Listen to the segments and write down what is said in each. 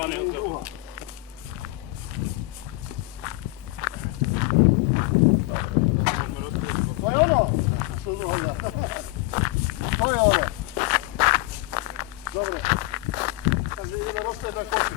Schovaný okolo. To je ono. To je ono. Dobre. Takže ideme rozkladať koši.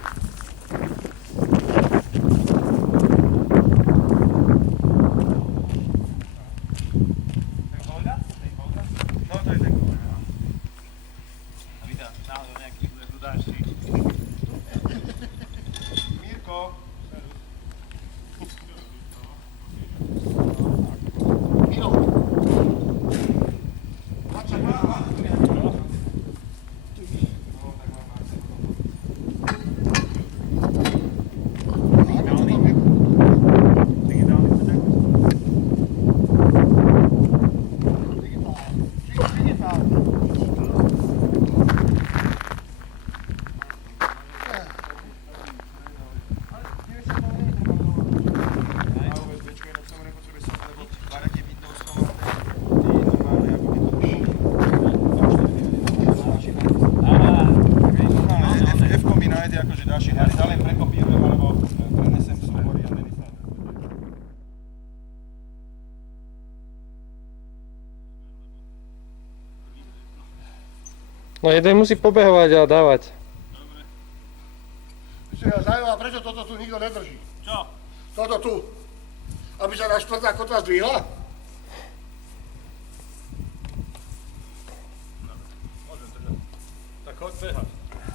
No jeden musí pobehovať a dávať. Dobre. Ešte ma zaujíma, prečo toto tu nikto nedrží. Čo? Toto tu. Aby sa tá štvrtá kotva zdvihla? Môžem držať. Tak choď behať.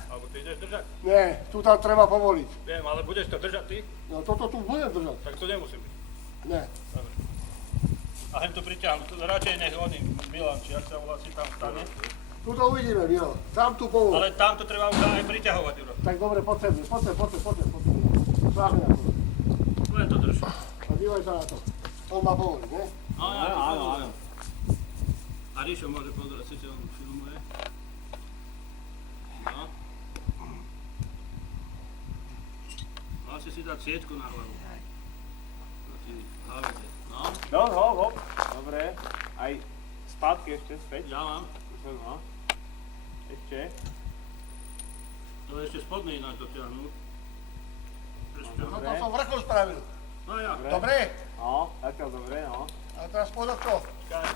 Alebo ty ideš držať? Nie, tu tam treba povoliť. Viem, ale budeš to držať ty? No toto tu budem držať. Tak to nemusí byť. Nie. Dobre. A hen tu priťahnu. Radšej nech oni, Milan, či ak sa volá, si tam stane. Tuto uvidíme, Milo. Tam tu povol. Ale tam to treba už aj priťahovať, Juro. Tak dobre, poď sem. Sáhne na to. Len to drž. A dívaj sa na to. On má povoliť, ne? Áno. A Ríšo môže pozerať, síce on filmuje. No. Asi si dať sieťku na hlavu. Proti hlavite. No. No, hop. Dobre. Aj spátky ešte, späť. Ja mám. No. Ešte. To je ešte spodný ináč dotiahnu. Ešte. No to som vrchol spravil. No ja. Dobre? No, zatiaľ dobre, no. A teraz spodokto. Čakaj.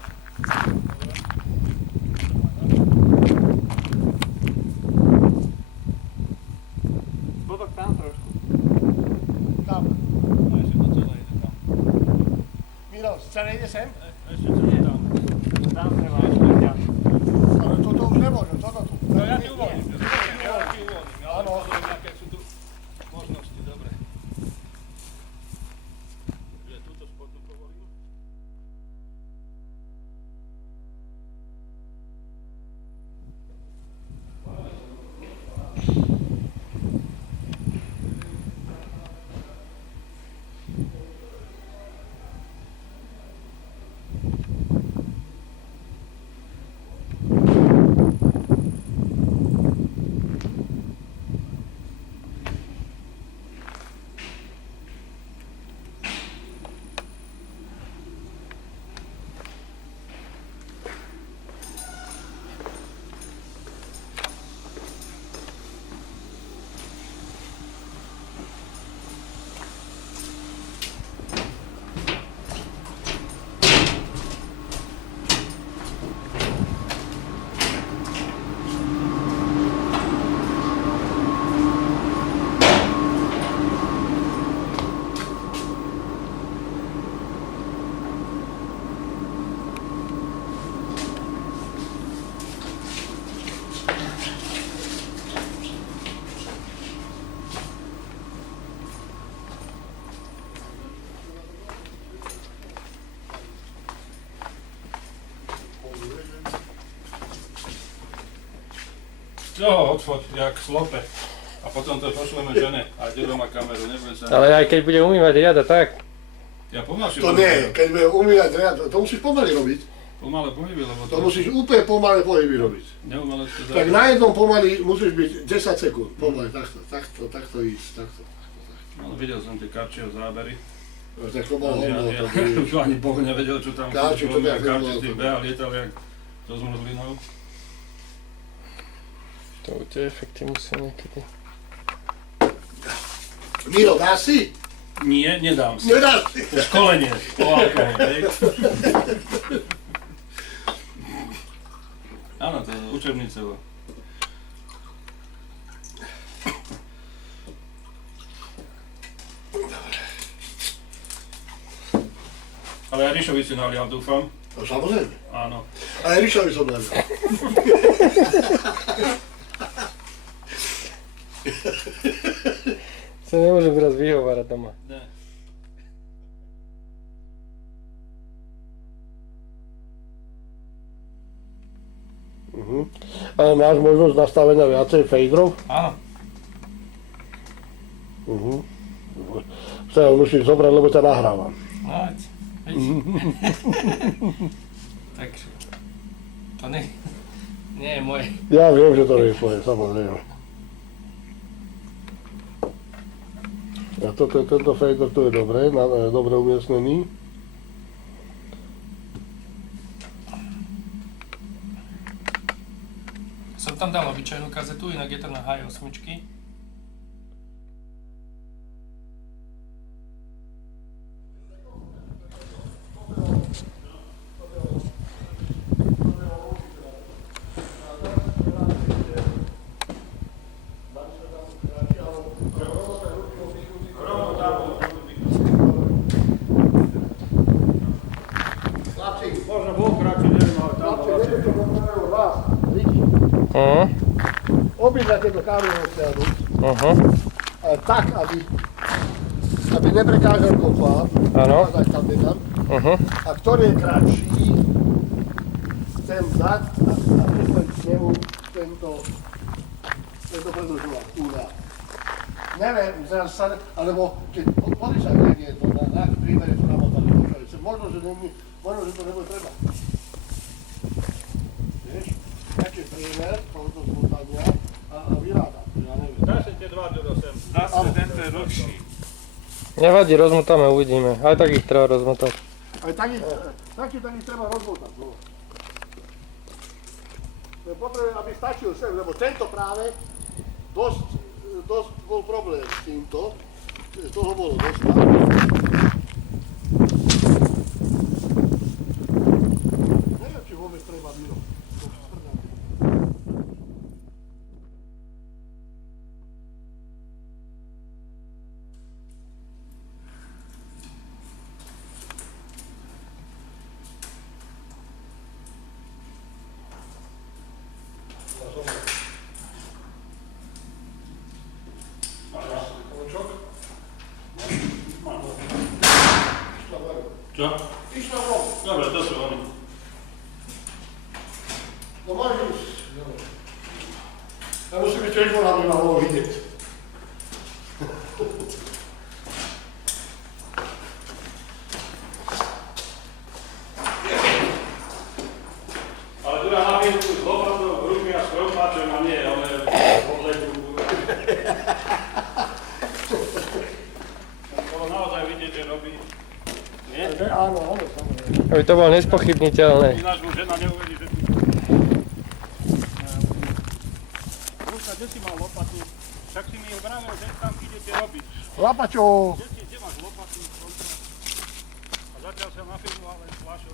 Spodok tam trošku. Tam. No ešte to celé ide tam. Milo, celé ide sem? Ešte celé tam. Tam treba ešte ťahnuť. Ale toto už nemôžem, toto tu. No ja ti uvoľním. Ja ti uvoľním. Ale Áno. pozriem, aké sú tu možnosti. Dobre. Že túto spodnú povolím. Jo, odfoť, jak slope. A potom to pošleme žene. A dedo má kameru, nebudem sa... Ale aj keď bude umývať riada, tak. Ja pomalšie To nie, keď bude umývať riad, to musíš pomaly robiť. Pomalé pohyby, lebo To musíš úplne pomalé pohyby robiť. neumelecké Tak na jednom pomaly musíš byť 10 sekúnd. Pomaly, takto ísť, takto. No, videl som tie Karčieho zábery. Tak to bolo Ja hovno, to už bude. ani Boh nevedel, čo tam Karči, to tak Karči nebolo, si to- behal, lietal jak so zmrzlinou. To tie efekty musia niekedy. Miro, dáš si? Nie, nedám si. Nedáš si. To je školenie po alkohole, hej. Áno, to je učebnicovo. Ale ja Ríšovi si nalial, dúfam. No samozrejme. Áno. A ja Ríšovi som nalial. Sa nemôžem teraz vyhovárať doma. Ne. Ale máš možnosť nastavenia viacej fejdrov? Áno. Sa musíš zobrať, lebo ťa nahrávam. No, takže to nie je moje. Ja viem, že to nie je tvoje, samozrejme. A tento fader tu je dobré, dobre umiestnený. Som tam dal obyčajnú kazetu, inak je to na H8. Možno bol kratší, neviem, ale tam bol asi. Obidva tieto kámy odtiahnuť, Aha. tak, aby neprekážal kopa, Áno. tak tam nedám. Aha. A ktorý je kratší, chcem dať a pripleť k nemu tento predĺžovák, úda. Neviem, zase, alebo keď pozri sa, kde je to, na aký príbere sú namotali, možno, že to nebude treba. Vieš, taký prímer, tohoto zmotania a vyrádam, ja neviem. Daj si tie dva do sem. Zase tento je dlhší. Nevadí, rozmotáme, uvidíme. Aj tak ich treba rozmotať. Aj taký treba rozmotať, no. Potrebujem, aby stačil sem, lebo tento práve dosť bol problém s týmto. Toho bolo dosť. Neviem, či vôbec treba Miro. Čo? Išlo von. Dobre, to sú oni. No môžeš. Ja musím byť tiež von, aby ma mohol vidieť. Ale tu ja na chvíľku s lopatou v ruky a s krompáčom a nie, ale podľa ruku. To naozaj vidieť, že robí. Nie? Áno, samozrejme. Aby to bolo nespochybniteľné. Ináč mu žena neuvedí, že tu... Ruska, kde si mal lopatu? Však si mi ju vravel, že tam idete robiť. Lapačo! Kde máš lopatu? A zatiaľ sa nafilmoval len fľašou.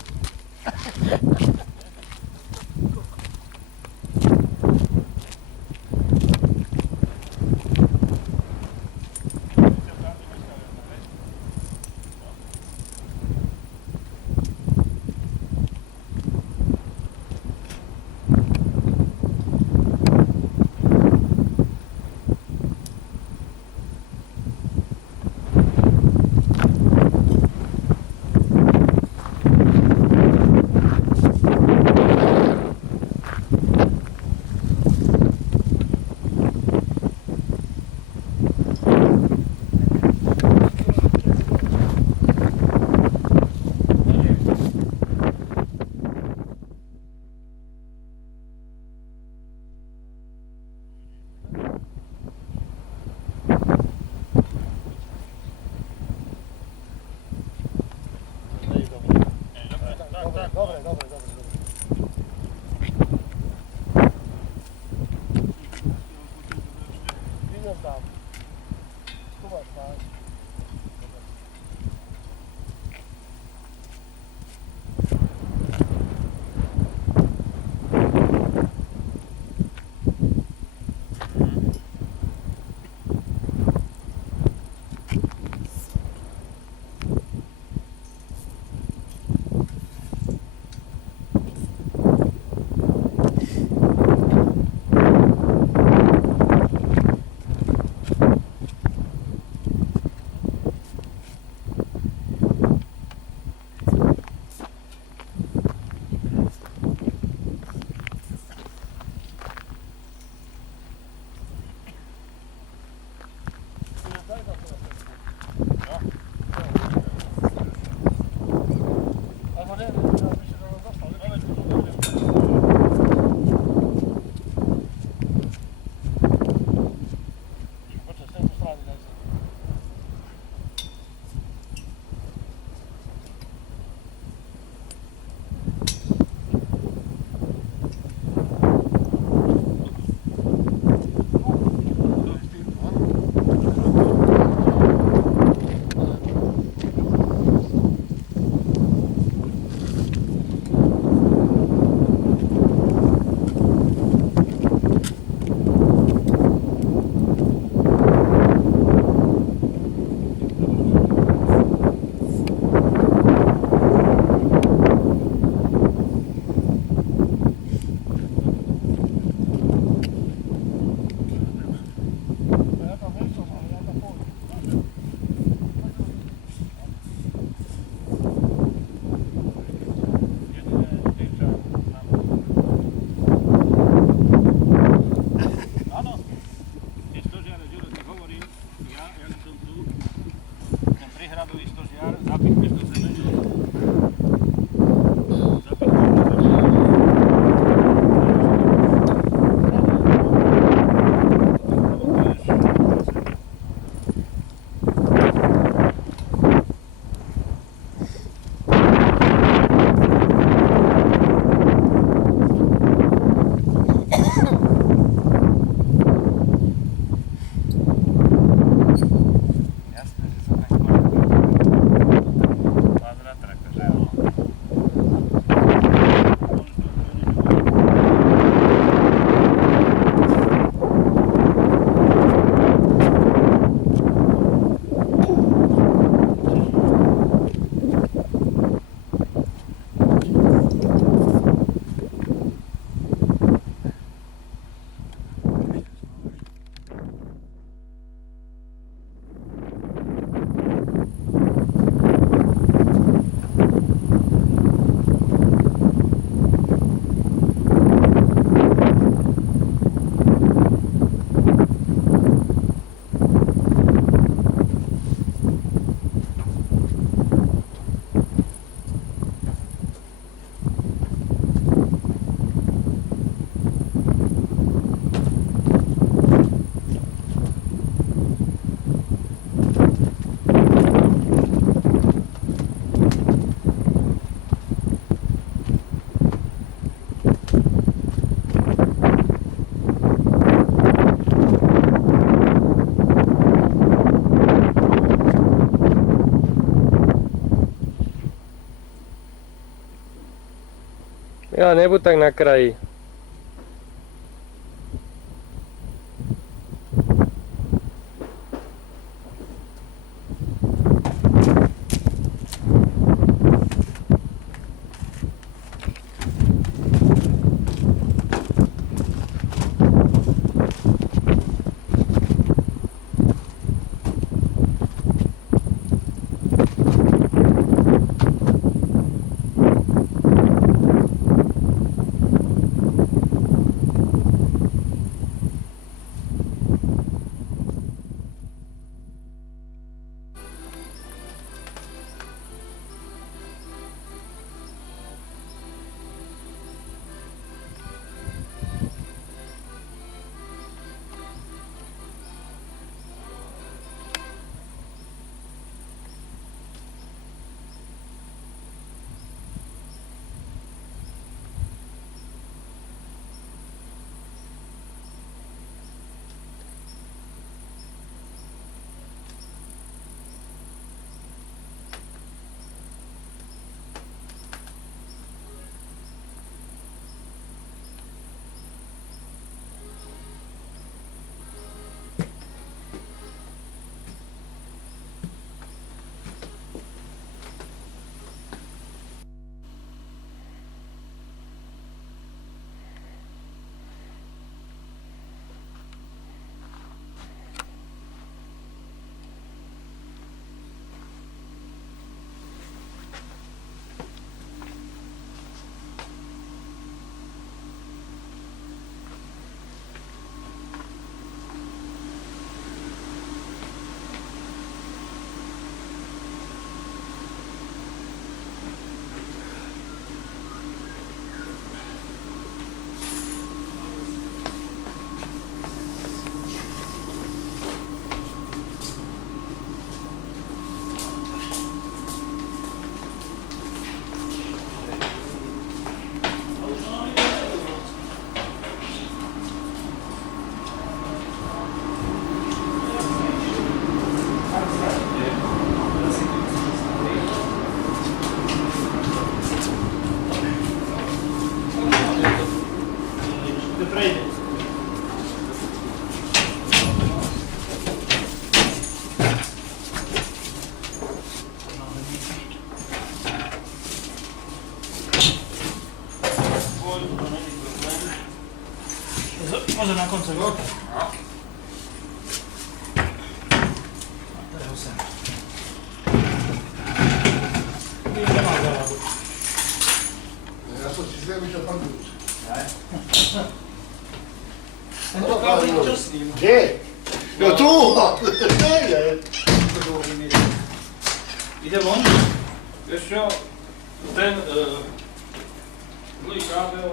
Ja, nebuď tak na kraji. Może na końcu roku. Teraz sem. Ja som si zvedel, čo pán Dúč. Tento kábel čo s ním? Kde? No tu! Nie je. Ide von? Vieš čo, ten zlý kábel,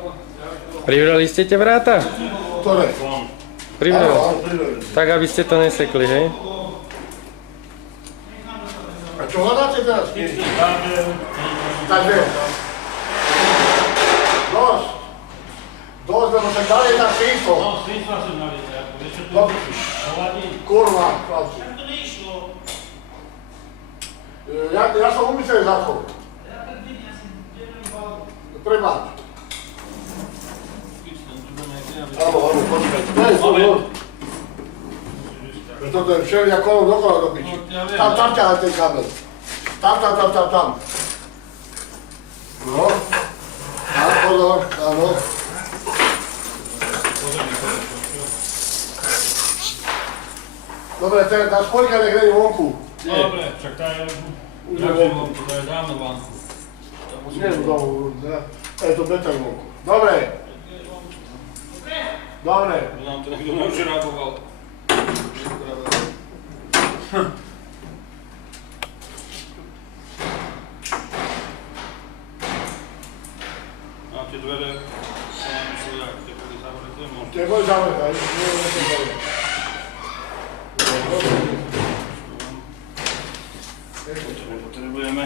Privreli ste tie vráta? Ktoré? Privreli. Áno, privreli. Tak, aby ste to nesekli, hej? A čo hľadáte teraz? Takže... Dosť. Dosť, lebo sa dali na svísko. no, svícla som na viete, ako vieš čo tu No. povadí? Kurva, chlapci. Tak to neišlo. Ja som umyslel záchod. Ja tak vidím, ja som jeden bal. Prebáč. Skýčnem, tu budeme aj nejak. Áno, áno, počkaj. Toto je všelijak kolom dokola robiť. No, ja viem. Tam ťahaj ten kabel. Tam. No. A pozor, áno. Dobre, tá spojka nech není vonku. Dobre, však tá je Už už je vonku, tá je dávno vonku. Tá musí Nie byť je domu, je to beton vonku. Dobre. Dobre. Nám to niekto neožráboval. A tie dvere, to nám mysleli, ak tie boli zavreté, možno. Tie boli zavreté, nie je to zavreté. To nepotrebujeme.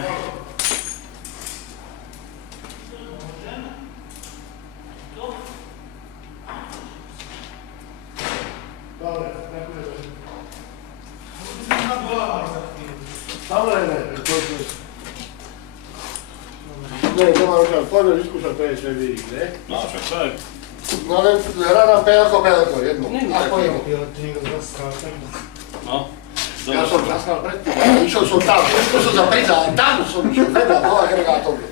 Dobre, ďakujem. Samozrejme, to je. Nie, to má rozdiel. môžeme vyskúšať PSV Vírik, ne? No však tak. No len hra nám pelko, jedno. Ako je? No. Ja som zaskal predtým, ale išiel som tam, to som sa prizal, tam som išiel vedľa, do agregátoru.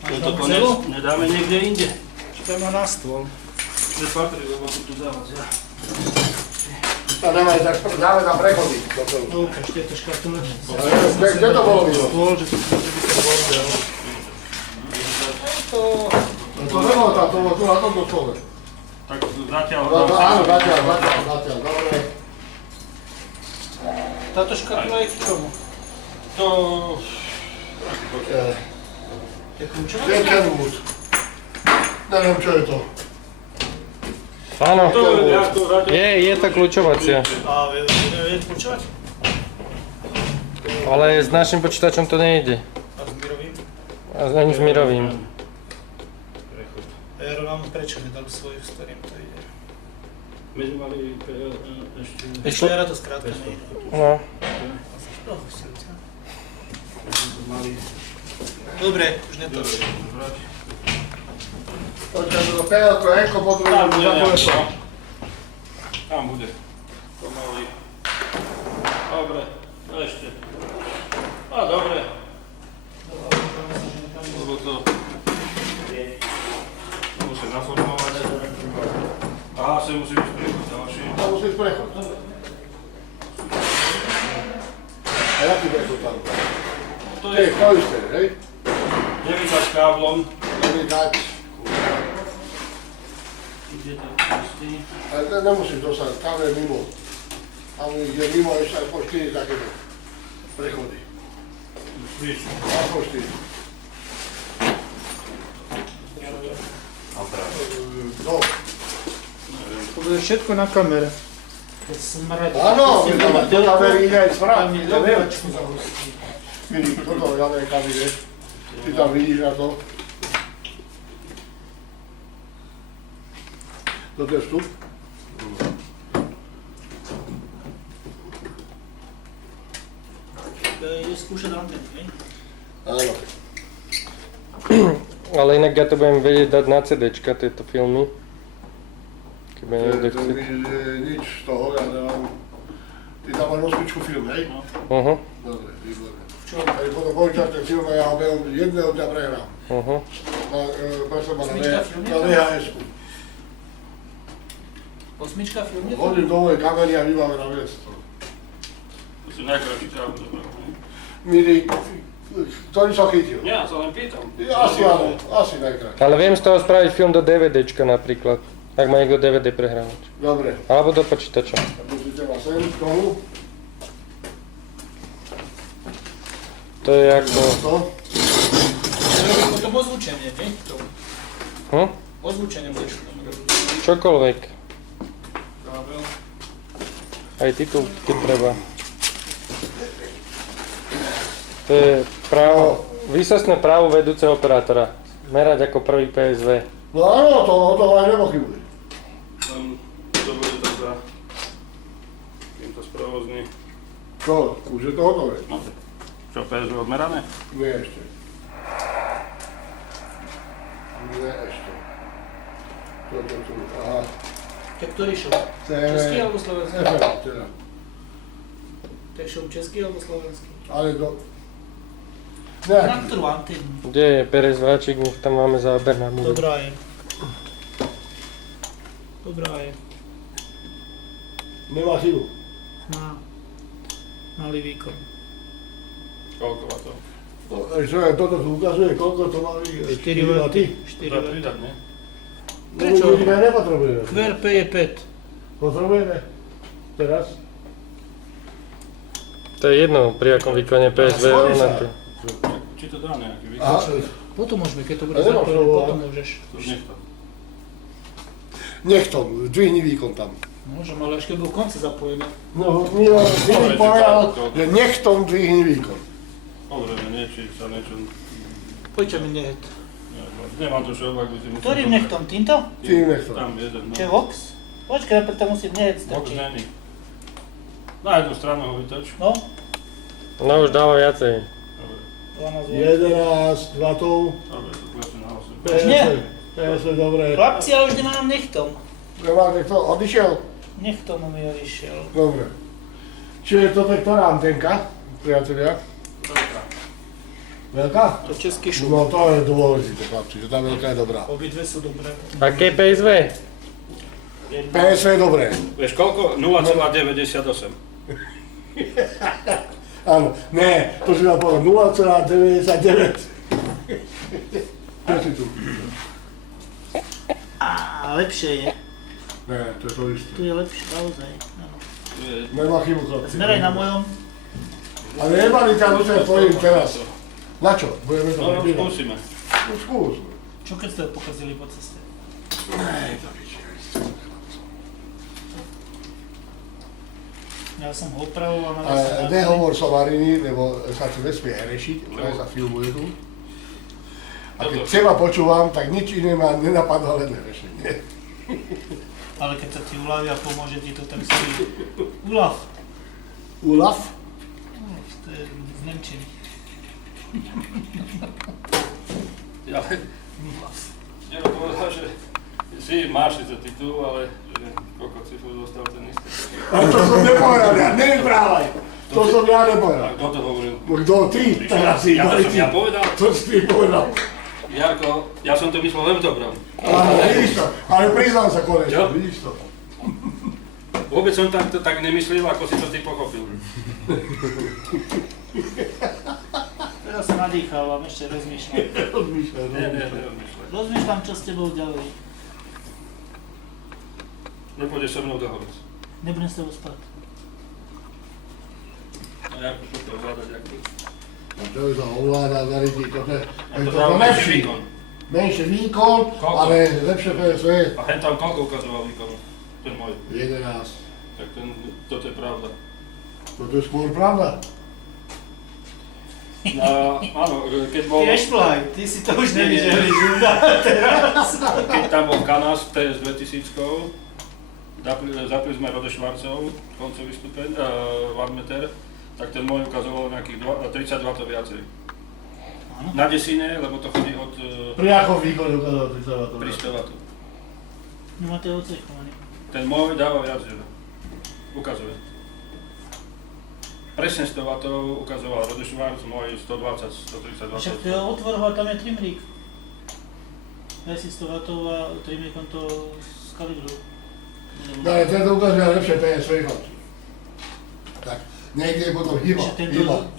Toto konec nedáme niekde inde. To má na stôl. Nepatrí, lebo to tu dávať ja. A nemáš, tak dáme tam prechody. No ukáž tieto škatule. Kde to bolo vidno? Stôl, že by to bolo veľa. To nebolo tam, to bolo tu na tomto stole. Tak zatiaľ ho No, áno, dám. zatiaľ, dobre. Táto škatula je k čomu? To... Je kľúčová? Je Kenwood. Neviem, čo je to. Áno, To ja to zatiaľ... je to kľúčovacia. A je kľúčovať? Ale s našim počítačom to nejde. A s Mirovým? A ani s Mirovým. Prechod. A ja mám prečo nedal svoj, s ktorým to ide. My sme mali ešte... Ešte ja to skrátka nejde. No. Dobre, už netočím. Počkaj, to pelko, Enko potrebuje Tam bude za nejak, koleso. no. Tam bude. Pomaly. Dobre, ešte. A dobre. Lebo to... Musím naformovať. Aha, sa musí byť prechod ďalší. Tam musíš prechod. A jaký prechod tam? To To je je to isté, hej? nevydať káblom. Nevydať. Ide to pustí. Ale nemusíš dostať, tam je mimo. Tam je mimo ešte aj po 4 takéto prechody. Víš. A po 4. No, To bude všetko na kamere. Keď smradí. áno, to na veri ide aj Tam správne, je neviem. dobračku zahustí. Vidíš, toto ja neviem, kam ide. Ty tam vidíš na to. Toto je vstup. Je skúšať anteny, hej? Áno. Ale inak ja to budem vedieť dať na CDčka, tieto filmy. Keby niekto To chce. nič z toho, ja nemám. Ty tam máš rozpičku film, hej? Dobre, výborné. Čo? Tady potom končíš ten film a ja ho behom jedného dňa prehrám. Pre seba Osmička film je na to? VHS-ku. Osmička film je to? Hodím do mojej kamery a vybavená vec. To si najkrajší kávu dobrá. Miri, ktorý sa chytil? Ja sa len pýtam. Asi áno, asi najkrajšie. Ale viem z toho spraviť film do DVDčka napríklad. Ak má niekto DVD prehrávač. Dobre, Alebo do počítača. musíte ma sem k tomu. To je ako... To. Potom ozvučenie, nie? Ozvučenie budeš tam robiť. Čokoľvek. Kábel. Aj titul, keď treba. To je právo, výsostné právo vedúceho operátora. Merať ako prvý PSV. No áno, to aj nepochybuj. Tam to bude tak za... Kým to sprovozní. Čo, už je to hotové? No. Čo, PSV odmerané? Nie ešte. Nie ešte. Toto tu, aha. Tak ktorý šov? Ten- Český alebo slovenský? Neviem, teda. To je šov český alebo slovenský? Ale to... Na Ne, ktorú anténu? Kde je Perez Váčik, nech tam máme záber na múru. Dobrá je. Dobrá je. nemá chybu. Má. Malý výkon. Koľko má to? Čo je, toto tu ukazuje, koľko to má byť? 4 W. 4 Treba W. pridať, nie? Prečo? No, my nepotrebujeme. QRP je 5. Potrebujeme? Teraz? To je jedno, pri akom výkone PSV je Zvolí sa. rovnaké. Či to dá nejaký výkon? Aha, Potom môžeme, keď to bude Ale nemáš zapojené, to potom volať. môžeš. To nech to. nech to, dvihni výkon tam. Môžem, ale až keď budú konce zapojené. No, Filip povedal, že nech tom dvihni výkon. Dobre, nie, či sa niečo... Poďte mi nehet. Nemám to šelbak, by si musel... Ktorým nechtom? Týmto? Tým nech to. Tam jeden, no. Čo je Vox? Počkaj, napríklad tam musím nehet Vox strčiť. není. Na jednu stranu ho vytoč. No, No už dáva viacej. Dobre, 12 V. 11 W. dobre, to klesne na Nie. PSV dobré. Chlapci, ja už nemám nechtom. Nemáte kto? Odišiel? Nechtom mi odišiel. Dobre. Čiže toto je ktorá antenka, priatelia? Veľká? To český šum. No to je dôležité, chlapci, že tá veľká je dobrá. Obidve sú dobré. Aké PSV? PSV je dobré. Vieš koľko? 0,98. Áno, ne, to si dal povedať 0,99. Čo si tu? Á, lepšie je. Ne, to je to isté. Tu je lepšie, naozaj. Áno. Nemá chybu, chlapci. Zmeraj na mojom. Ale nemali ťa ľudia tvojim teraz. Na čo? Budeme to No, vypínať? skúsime. No skús. Čo keď ste ho pokazili po ceste? Nej, to piči. Ja som ho opravoval na Nehovor somariny, lebo sa tu nesmie rešiť, aj sa filmuje tu. A keď teba počúvam, tak nič iné ma nenapadá, len nerešenie. Ale keď sa ti uľavia, pomôže ti to, tak si uľav. Ulaf? To je z nemčiny. Ja povedal, že si máš síce titul, ale že koľko cifru dostal ten istý. Ale to som nepovedal, ja nevyprávaj. To som ja nepovedal. A kto to hovoril? Kto ty? Teraz si. Ja to som ja povedal. To si ty povedal. Jarko, ja som to myslel len v dobrom. Áno, vidíš to. Ale priznám sa konečne, Jo. vidíš to. Vôbec som tak nemyslel, ako si to ty pochopil. Teraz sa nadýchávam, ešte rozmýšľam. Rozmýšľaj, Nie, rozmýšľaj. Rozmýšľam, čo s tebou ďalej. Nepôjdeš so mnou do Horec. Nebudem s tebou spať. A Jarko, čo to ovládať, ako? To je to ovláda, zarytí, toto je To to dáva menší lepší. výkon. Menší výkon, Koľko? ale lepšie PSV. A hen tam koľko ukazoval výkonu? Ten môj. 11. Tak toto je pravda. Toto je skôr pravda. Áno, keď bol... Ty Ešplaj, ty si to už nevyželiš, teraz. Keď tam bol Kanas v TS 2000, zapli sme Rode Švarcov, koncový stupeň, 1 meter, tak ten môj ukazoval nejakých 32 to viacej. Na desine, lebo to chodí od Pri akom výkone ukázal 30 W? 300 W. No máte ocechovaný. Ten môj dáva viac, že ukazuje. Presne 100 W ukazoval Rode Švarc, môj 120, 130 W. Však to je otvor a tam je trimrík. Ja si 100 W a trimríkom to skalibruje. No ale tento ukazuje lepšie PSV chlapci. Tak, niekde je potom chyba.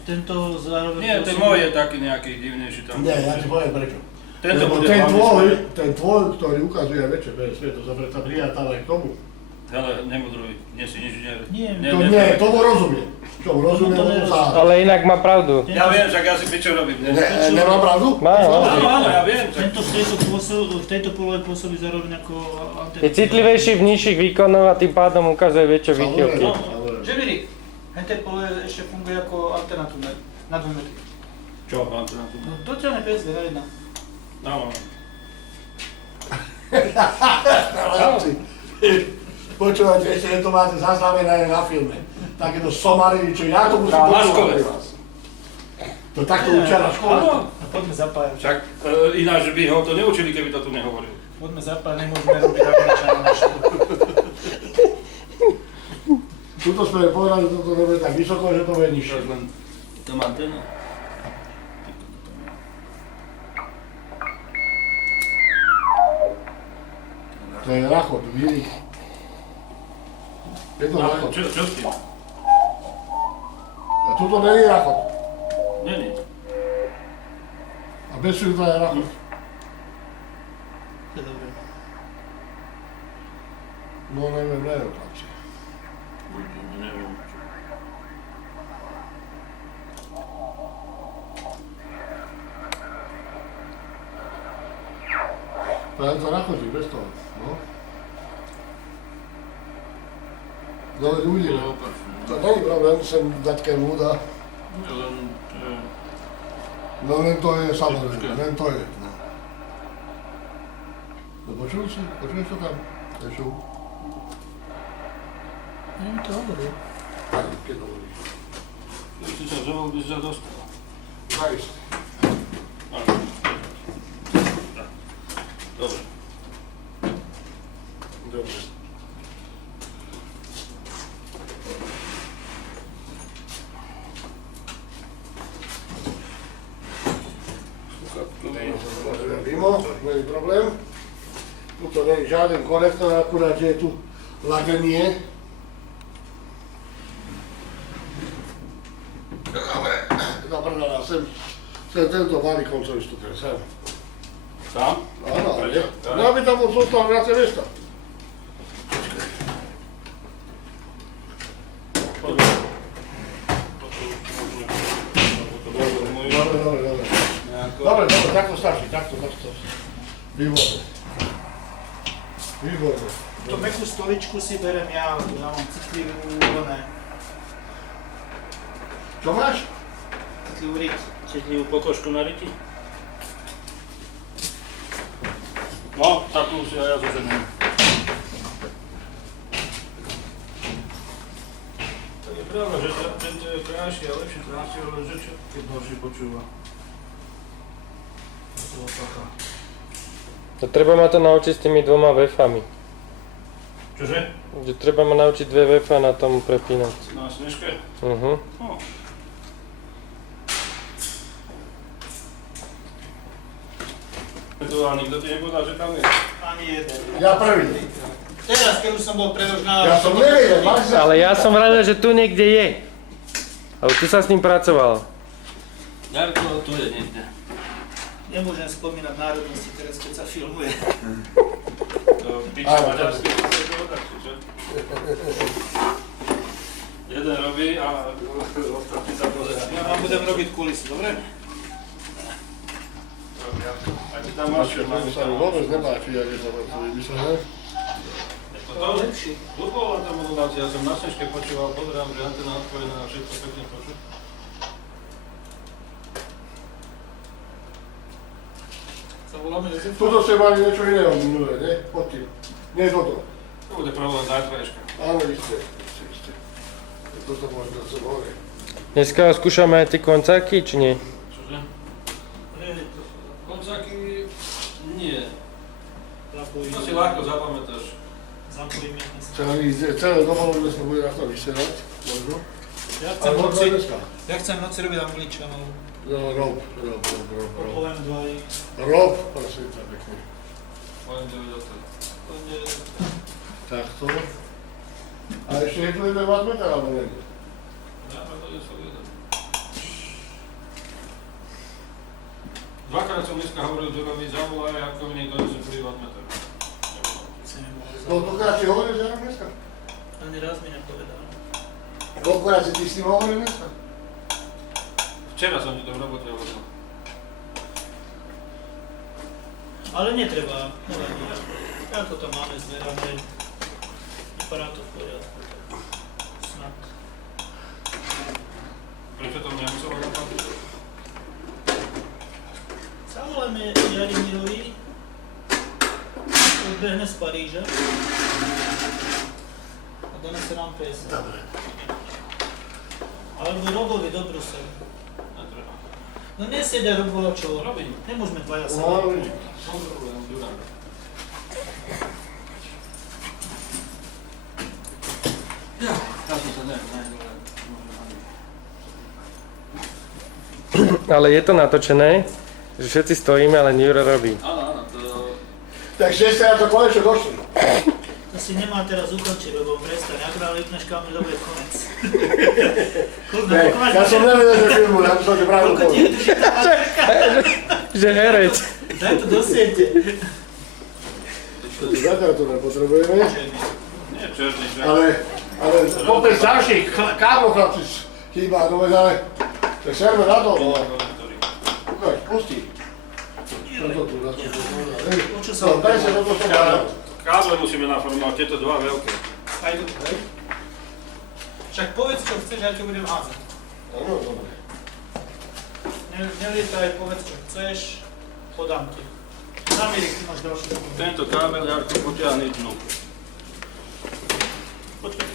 Tento zároveň... Nie, ten môj je taký nejaký divnejší tam. Nie, ja ti poviem prečo. Tento Lebo bude ten hlavne tvoj, ktorý ukazuje väčšie PSV, to sa predsa prijatá aj k tomu. Ale nemudruj, nie si nič Nie, To nie, tomu rozumiem. Tomu rozumiem, No to tomu sa... Ale inak má pravdu. Ja viem, však ja si pičo robím. Nemám pravdu? Má, Áno, no. áno, ja viem. Tento v tejto polohe pôsobí zároveň ako antena. Je citlivejší v nižších výkonoch a tým pádom ukazuje väčšie výkyvky. No, Žemirik, hentej pole ešte funguje ako antena tu na 2 metry. Čo? Mám to na tú. No dotiaľne PSV na 1. No, Počúvajte, ešte to máte zaznamenané na filme. Takéto somariny, čo ja to musím Na počúvať škole. pri vás. To takto učia na škole. áno. No poďme zapájať. Však ináč by ho to neučili, keby to tu nehovoril. Poďme zapájať, nemôžeme robiť Američana na školu. Tuto sme povedali, že toto nebude tak vysoko, že to bude nižšie. To má ten. To je rachot, vírik. Je to rachot. Čo s tým? A tuto není rachot. Není. A bez filtra je rachot. To je dobré. No neviem, chlapci. Neviem. Práve to rachotí, bez toho. No. No veď uvidíme. To není problém sem dať kermúda. No len to je samozrejme, len to je. No. No počuješ to tam? Ešu? Neviem to hovorí. Keď hovoríš. Keď si sa zvolil, by si sa dostal. Zajist. Áno. Dobre. Mimo, není problém. Tu to není žiaden konektor, akurát je tu ladenie. Ale zaprdala sem tento malý koncový stupeň, sem. Tam? Áno, ale no aby tam zostalo viacej miesta. Dobre, takto stačí, takto stačí. Výborné. Výborné. Tú mekú stoličku si berem ja mám citlivú Čo máš? citlivú ryť, citlivú pokožku na ryti. No, takú si aj ja zoženiem. Tak je pravda, že tento je krajší a lepší transfer, ale že čo, keď horší počúva. To opaka. To treba ma to naučiť s tými dvoma vefami. Čože? Že treba ma naučiť dve vefa na tom prepínať. Na snežke? Mhm. No. A nikto ti nepovedal, že tam je? Ani jeden. Ja prvý. Teraz, keď už som bol preložená... Ja som nevedel, máš sa. Ale ja som radil, že tu niekde je. Ale tu sa s ním pracoval. Jarko, tu je niekde. Nemôžem spomínať národnosti teraz, keď sa filmuje. To piče maďarský, to sa povedať, čo? Jeden robí a ostatní sa pozerá. Ja vám budem robiť kulisy, dobre? A ty tam máš čo, To sa mi vôbec nepáči, jak je to vymyslené. To lepšie. Ľubovala tá modulácia, ja som na snežke počúval, pozerám, že antena odpovedená na všetko pekne počuť. Sa voláme Jozef? Tuto ste mali niečo iného minulé, nie? Pod tým. Nie toto. To bude problém zajtrajška. Áno, isté. Toto možno sa hore. Dneska skúšame aj tie koncáky, či nie? Čože? Koncáky... nie. To si ľahko zapamätáš. Zapojíme dnes. Celé dovolené sme bude na to vysielať, možno. Ja Ale možno aj dneska. chcem v noci robiť Angličanov. No, rob. Poviem dva i... Rob, prosím ťa pekne. Len 9. Takto. A ešte je tu jeden vatmeter, alebo nie? Ja, to je svoj jeden. Dvakrát som dneska hovoril Dorovi, zavolaj, ako mi niekto donesol prvý wattmeter. No, koľkokrát si hovoril, že mám dneska? Ani raz mi nepovedal. Koľkokrát si ty s ním hovoril dneska? Včera som ti to v robote hovoril. Ale netreba, nevadí. Ako to máme zverané, vypadá to v poriadku. Snad. Prečo to nemuselo napadnúť? Zavoláme Jarimirovi, odbehne z Paríža a donese nám PS. Dobre. Alebo Robovi do Bruselu. Netreba. No nesiedia Robo, čo Robím. Nemôžeme dvaja sa. No, Kontrolujem Durán. Ja, tam sa Ale je to natočené, že všetci stojíme, ale Juro robí. áno, to... Takže ste na to konečne došli. To si nemá teraz ukončiť, lebo prestane. Ak dá vypneš kameru, dobre, konec. Ne, ja som nevedel, že filmu, ja som ti pravil Koľko ti povedal. drží tá baterka? Že herec. Daj to do siete. Zatiaľ to nepotrebujeme, Nie, černý, že? ale kopec ďalších kámo chlapci chýba, no veď ale to je server na to, no. Ukáž, pustí. Toto tu, na to, Počul som. no, daj sa toto som dal. Káble musíme naformovať, tieto dva veľké. Aj do hej. Však povedz, čo chceš, ja čo budem házať. Áno, dobre. Nelietaj, povedz, čo chceš, podám ti. Zamierik, ty máš ďalšiu. Tento kábel, Jarko, potiahni dnu. Počkaj.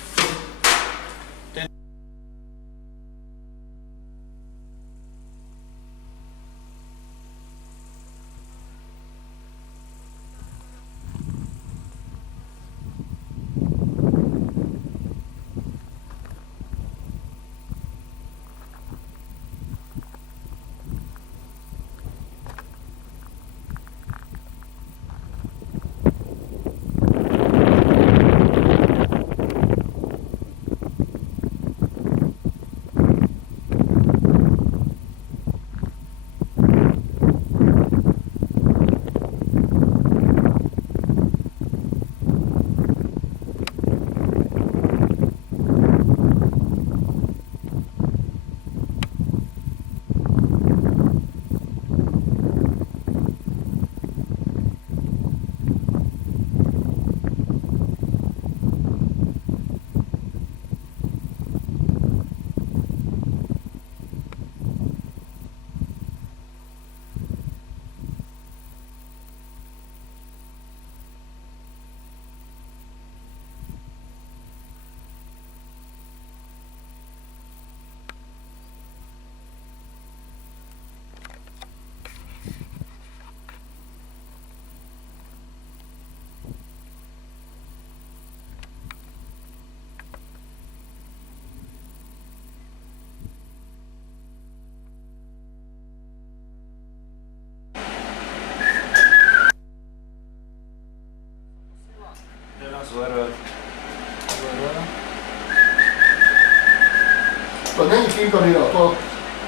To není týmto Miro,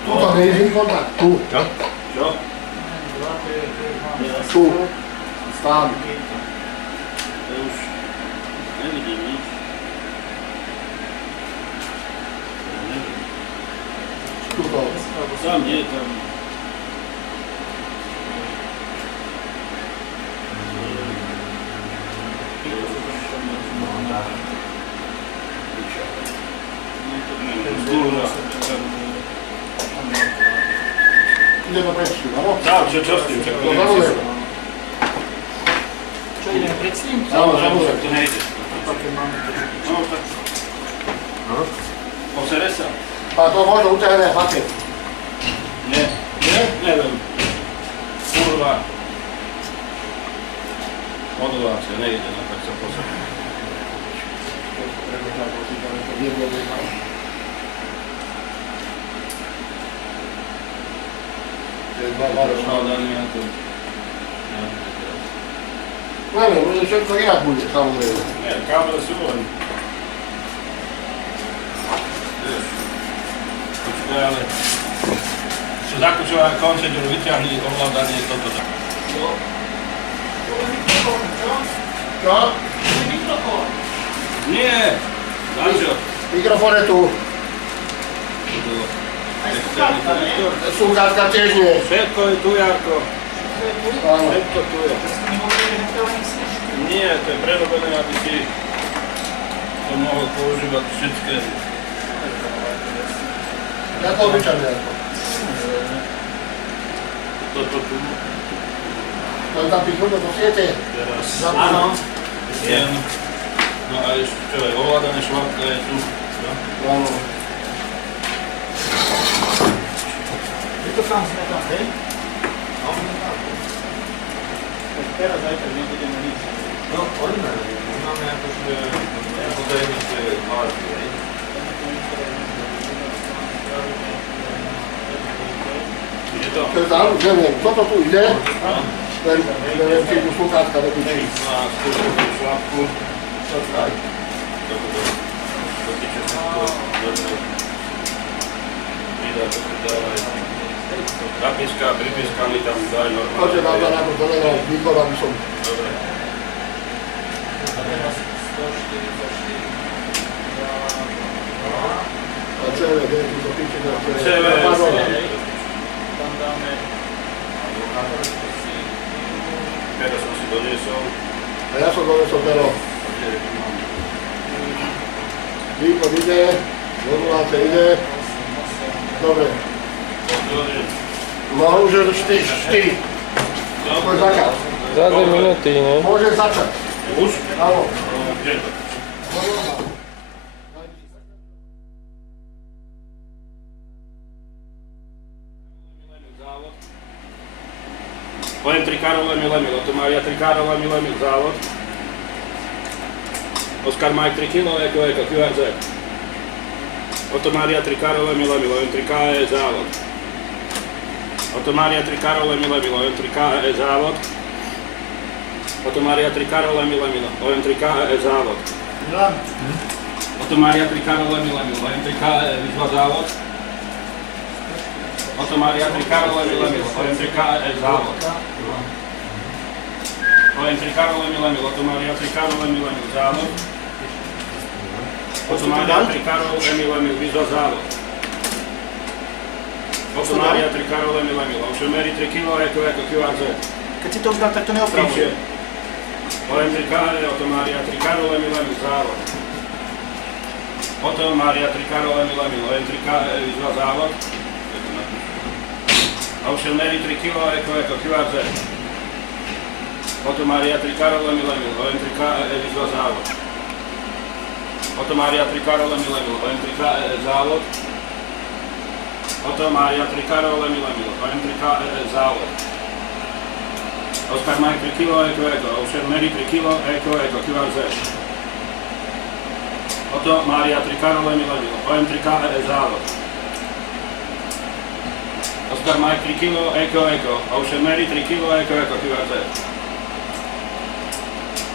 to nejde kontakt, tu. Čo? Tu. Tam. To už nevidím nič. Neviem. Tuto. Tam nie, tam. Ide do prečky, áno? Čo s tým? To zamlujem. Čo ideme pred s tým? Samozrejme, to nejde. Také máme. No tak. Posere sa. A to možno utiahne paket. Nie. Nie? Neviem. Kurva. Modulácia nejde, no tak sa posere. Rozhľadanie to. Neviem, bude všetko inak bude, samozrejme. Nie, kábel sú len. Počkaj, ale... Čo zakúčová končeť, už vyťahli ovládanie toto. Čo? Mikrofón. Nie! Dančo. Mikrofón je tu. Aj sluchátka, nie? Sluchátka tiež nie. Všetko je tu, Jarko. Áno. Všetko tu je. Nie, to je prerobené, aby si to mohol používať všetké. Ako obyčajne, Jarko. Toto tu. To je tam pichnuté do siete. Teraz. Áno. Jem. No a ešte čo je, ovládané švábka je tu. No. Áno. Je to tam sme tam, hej? No. Tak teraz aj tak nebudeme nič. No, poďme, my máme akože podajnice hlavy, hej? Ide to? To je tam, neviem, toto tu ide. No. Neviem, či tu sluchátka dopičí. No a skúšam tú švábku. Počkaj. To týče všetko. Dobre. Pridá to pridávaj. Napíska, pripískali tam daj normálne. Poďte tam na to dole výkon, aby som... Dobre. A CVD, tu to píče na CV. Tam dáme... Teraz som si doniesol. A ja som donesol pero. Výkon ide, modulácia ide. Dobre. No už je 4. Môže začať. Za 2 minúty, ne? Môže začať. Už? Áno. Kde to? OM3 Karol Emil Emil, Automária 3 Karol Emil Emil, závod. Oskar Mike 3 kg, Eko Eko, QRZ. Automária 3 Karol Emil Emil, OM3 KE, závod. Automária 3 Karol Emil Emil, OM3 KE, závod. Automária 3 Karol Emil Emil, OM3 KE, závod. Milan. Automária 3 Karol Emil Emil, OM3 KE, výzva závod. Automária 3 Karol Emil Emil, OM3 KE, závod. OM3 Karol Emil Emil, Automária 3 Karol Emil Emil, závod. Automária 3 Karol Emil Emil, výzva závod. Automária 3 Karol Emil Emil, Ovšemery 3 kg, Eko Eko, QRZ. Keď si to už dám, tak to neopravuje. OM3 KE, Automária 3 Karol Emil Emil, závod. Automária 3 Karol Emil Emil, OM3 KE, výzva závod. Ovšemery 3 kg, Eko Eko, QRZ. Automária 3 Karol Emil Emil, OM3 KE, výzva závod. Automária 3 Karol Emil Emil, OM3 KE, závod. Automária 3 Karol Emil Emil, OM3 KE, závod. Oskar Mike 3 kg, Eko Eko, Ovšemery 3 kg, Eko Eko, QRZ. Automária 3 Karol Emil Emil, OM3 KE, závod. Oskar Mike 3 kg, Eko Eko, Ovšemery 3 kg, Eko Eko, QRZ.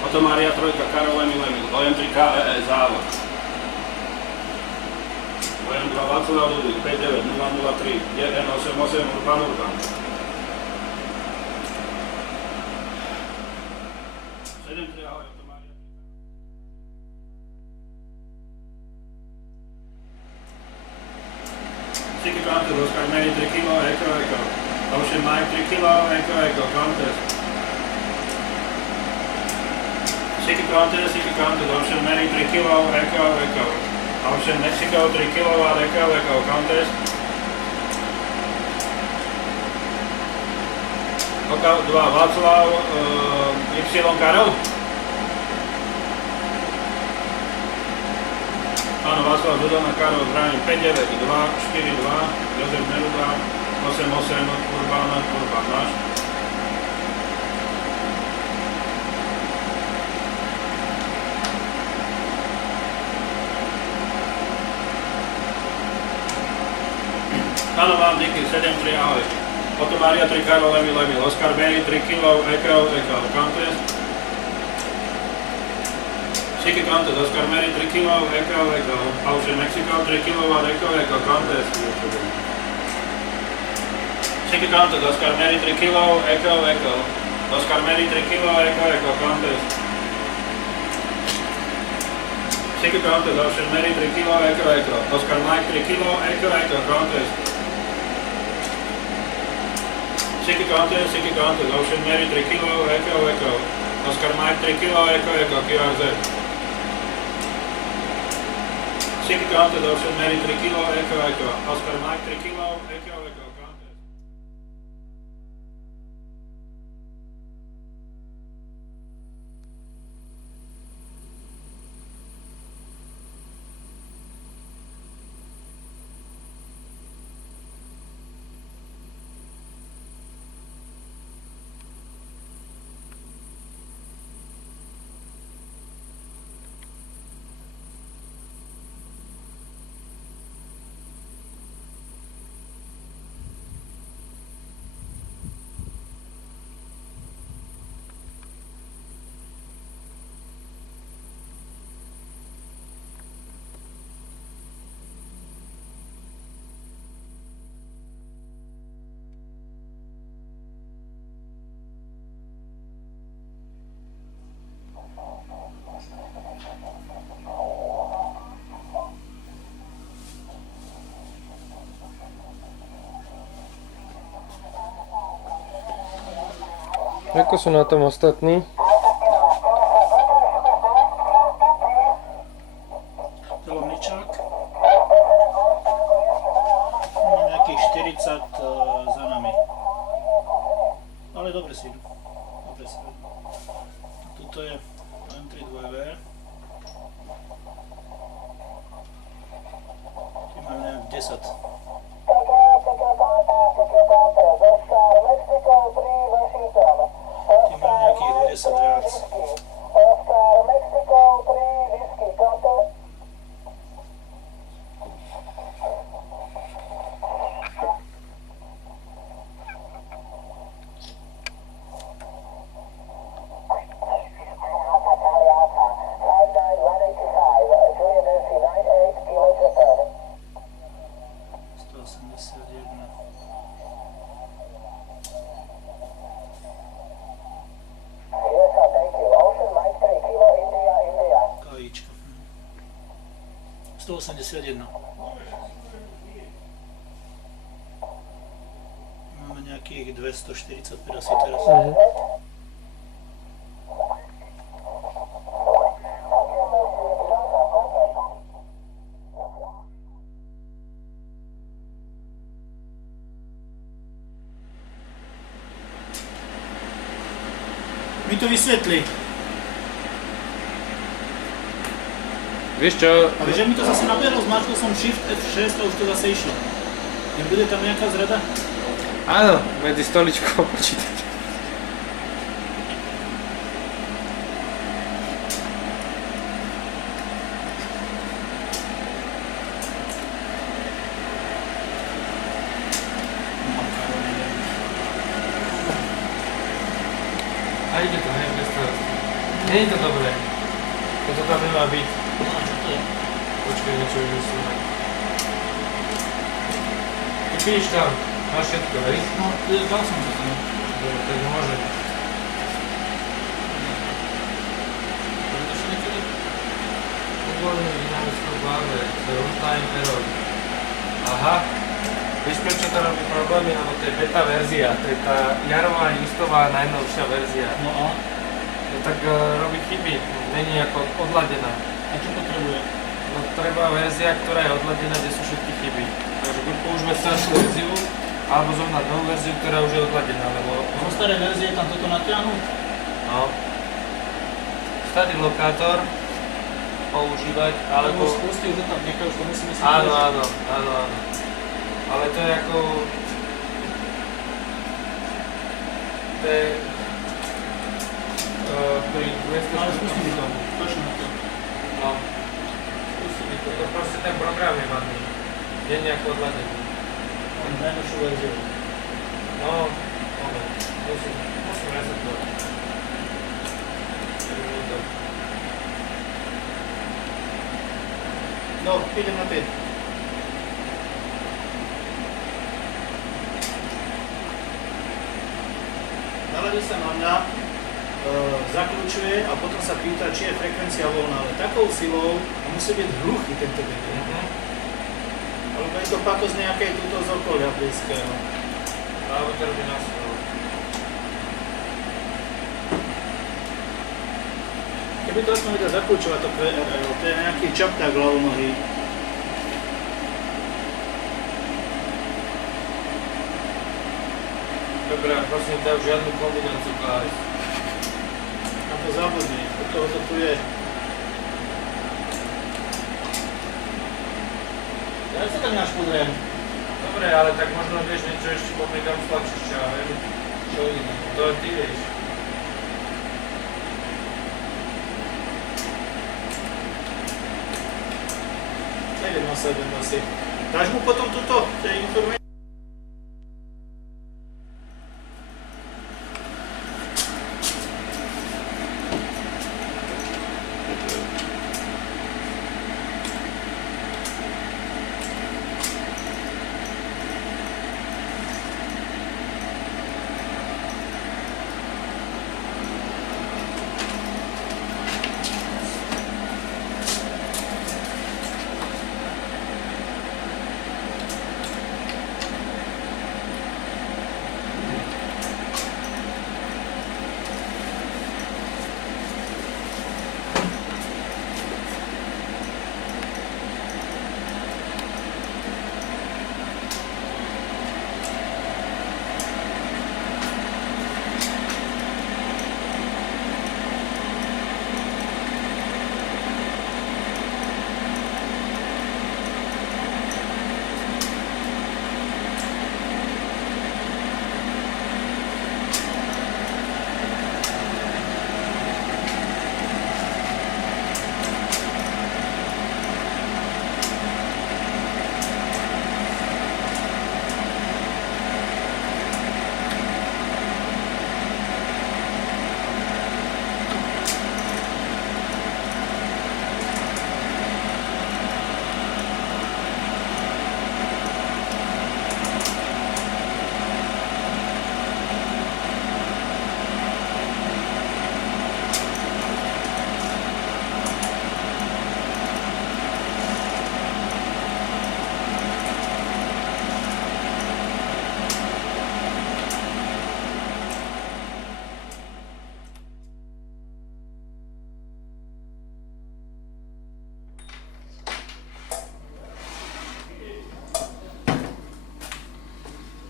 Oto Maria 3, Karol Emil, OM3 KEE závod. OM2 Václav Ludvík 59 003 JN88 Urban Urban. 7-3, ahoj, Oto Maria. Siki Contest, Oscar Mary 3 kg, Eko. Ocean Mike 3 kg, Eko, Contest. Siki Contest, Ocean Mary 3 kg, Eko. Ocean Mexico 3 kg, Eko, Contest. Oka 2 Václav, Y Karol. Áno, Václav Zudana, Karol Zbraň 5-9, 2-4-2, Jozef Neruda, 8-8, Urban náš. Áno, mám díky, 7-3, ahoj. Oto Maria 3, Karol Emil, Oscar Berry 3 kg, Eko, Contest. Siki Contest, Oscar Mary 3 kg, Eko. Ocean Mexico 3 kg, Eko, Contest. Siki Contest, Oscar Mary 3 kg, Eko. Oscar Mary 3 kg, Eko, Contest. Siki Contest, Ocean Mary 3 kg, Eko. Oscar Mike 3 kg, Eko, Contest. Siki Contest, Ocean Mary 3 kg, Eko. Oscar Mike 3 kg, Eko, QRZ. Siki Contest, Ocean Mary 3 kg, Eko. Oscar Mike 3 kg, Eko, Contest. Ako sú na tom ostatní? Lomničák. Mám nejakých 40 za nami. Ale dobre si idú. Tuto je M3 2V. Tí majú nejak 10. Tí majú nejakých 10 viac. KIčka. 181. Máme nejakých 245 asi teraz. Mi to vysvetli. Vieš čo? A vieš, že mi to zase nabehlo, zmáčkol som Shift F6 a už to zase išlo. Nebude tam nejaká zrada? Áno, medzi stoličkou počítať. A ide to, hej, bez starosti. Nie je to dobré. Toto tam nemá byť. No a čo to je? Počkaj, niečo vymyslíme. Ty píš tam, máš všetko, hej? No, dal som to tam. Dobre, tak môže. To ešte niekedy? Uvoľný dynamickú bláve, to je runtime error. Aha. Víš, prečo to robí problémy? Lebo to je beta verzia, to je tá jarová listová najnovšia verzia. No a? No tak robí chyby, není ako odladená. A čo potrebuje? No treba verzia, ktorá je odladená, kde sú všetky chyby. Takže buď používať staršiu verziu, alebo zohnať novú verziu, ktorá už je odladená, lebo... Zo starej verzie je tam toto natiahnuť? No. Starý lokátor používať, alebo... Spustí už to tam, nechaj už to musíme si Áno, vyložiť. áno, áno, áno. Ale to je ako... To je... Pri 200... Ale spustí mi to, točno na to. No. Spustí mi to. To proste ten program je vadný. Je nejako odladený. Najnovšiu verziu. No, moment. Musím resetovať. No, idem na 5. Naladí sa na mňa, zakľúčuje a potom sa pýta, či je frekvencia voľná, ale takou silou musí byť hluchý tento deň. Alebo je to pato z nejakej túto z okolia blízkeho. Alebo to robí na slovo. Keby to aspoň vedel zakľúčovať to PRL, to je nejaký čapták hlavonohý. Dobre, a prosím ťa, už žiadnu kombináciu kláves. Na to zabudni, od toho to tu je. Ja sa tam náš pozriem. Dobre, ale tak možno vieš niečo ešte popri kam stlačíš, čo ja viem. Čo iné? To ty vieš. Nejdem na sebe asi. Dáš mu potom túto, tie informácie?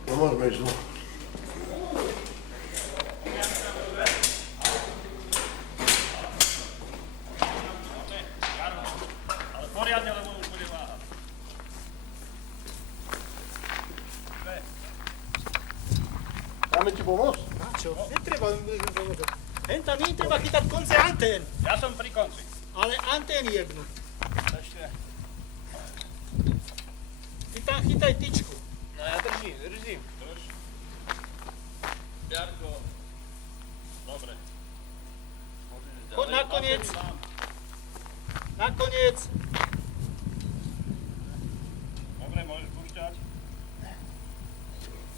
No môžeme ísť. Ale poriadne, lebo už bude váha. Dáme ti pomôcť? Čo? Netreba, hen tam nie treba chytať konce antén, Ja som pri konci. ale antény jednu. Ešte. Ty tam chytaj tyčku. No ja držím. Drž. Jarko. Dobre. Môžeš Poď nakoniec. Nakoniec. Dobre, môžeš púšťať.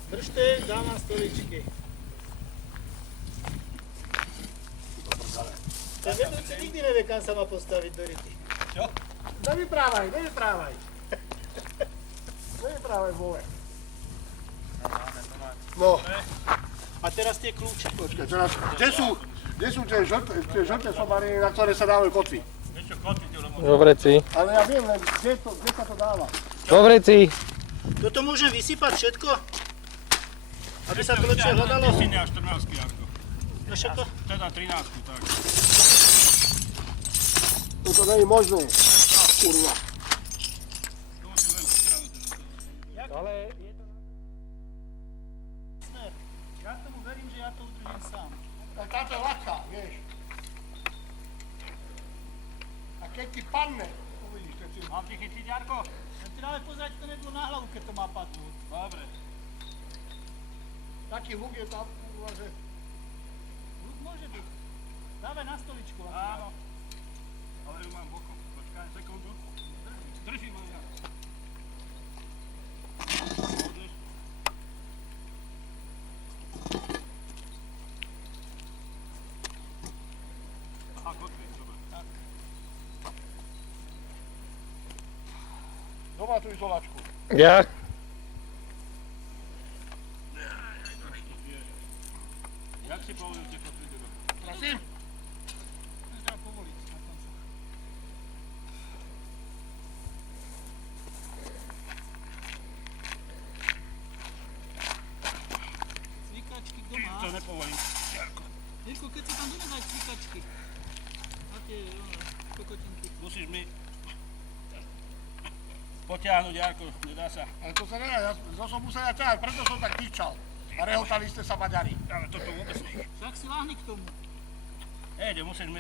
Držte, dám na stoličky. Ten vedúci nikdy nevie, kam sa má postaviť do ryti. Čo? Nevyprávaj, nevyprávaj. Nevyprávaj, vole. No, A teraz tie kľúče. počkaj, teraz, kde sú tie žlté somariny, na ktoré sa dávajú kotvy? Vieš čo, koty ti robiť? Vo vreci. Ale ja viem len, kde sa to dáva. Vo vreci. Toto môžem vysypať všetko? Aby sa to lepšie hľadalo? Si ne až 14 Janko. No všetko? Teda 13, tak. Toto nie je možné. Kurva. To musím len potiahnuť. Ale Smer. Ja tomu verím, že ja to udržím sám. Tak táto je ľahká, vieš. A keď ti padne, uvidíš, keď si... Mám ti chytiť, Jarko? Len ti dáme pozrieť, to nebolo na hlavu, keď to má padnúť. Dobre. Taký hluk je tam, kurva, že... Hluk môže byť. Dávaj na stoličku. Áno. Ale ju mám bokom. Počkaj sekundu. Držím aj ja. Môžeš? Aha, kotvi, dobre. Tak. Kto má tú izolačku? ja. Jak si povolil tie kotvi, dobre? Prosím? Treba povoliť na konci. Cvikačky kto má? To nepovolím. Jarko. Jirko, keď si tam donedaj cvikačky. Na tie kokotinky. Musíš mi potiahnuť, Jarko, nedá sa. Ale to sa nedá, ja som musel ťahať, preto som tak dýčal. A rehotali ste sa Maďari. Ale toto vôbec nie. Však si láhni k tomu. Ejde, musíš mi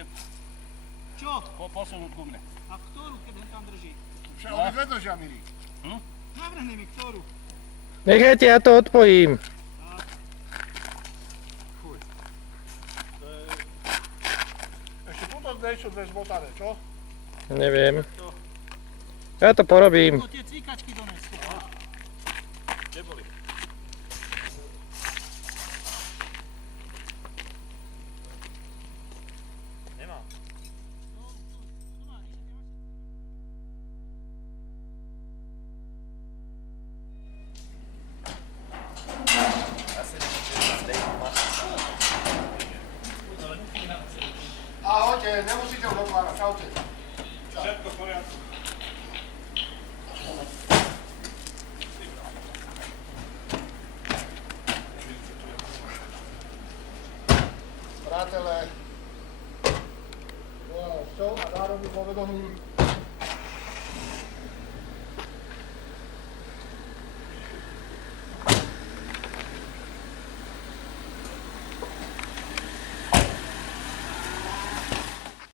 Čo? posunúť ku mne. A ktorú, keď hen tam drží? Však obidve držia, milí. Navrhni mi ktorú. Nechajte, ja to odpojím. Ešte tuto niečo dve zmotané, čo? Neviem. Ja to porobím. No tie cvikačky dones. Kde boli? Nemám. Asi neviem, Ahojte, nemusíte už otvárať, čaute. Všetko v poriadku. Priatelé, volal s ťou a národným povedomím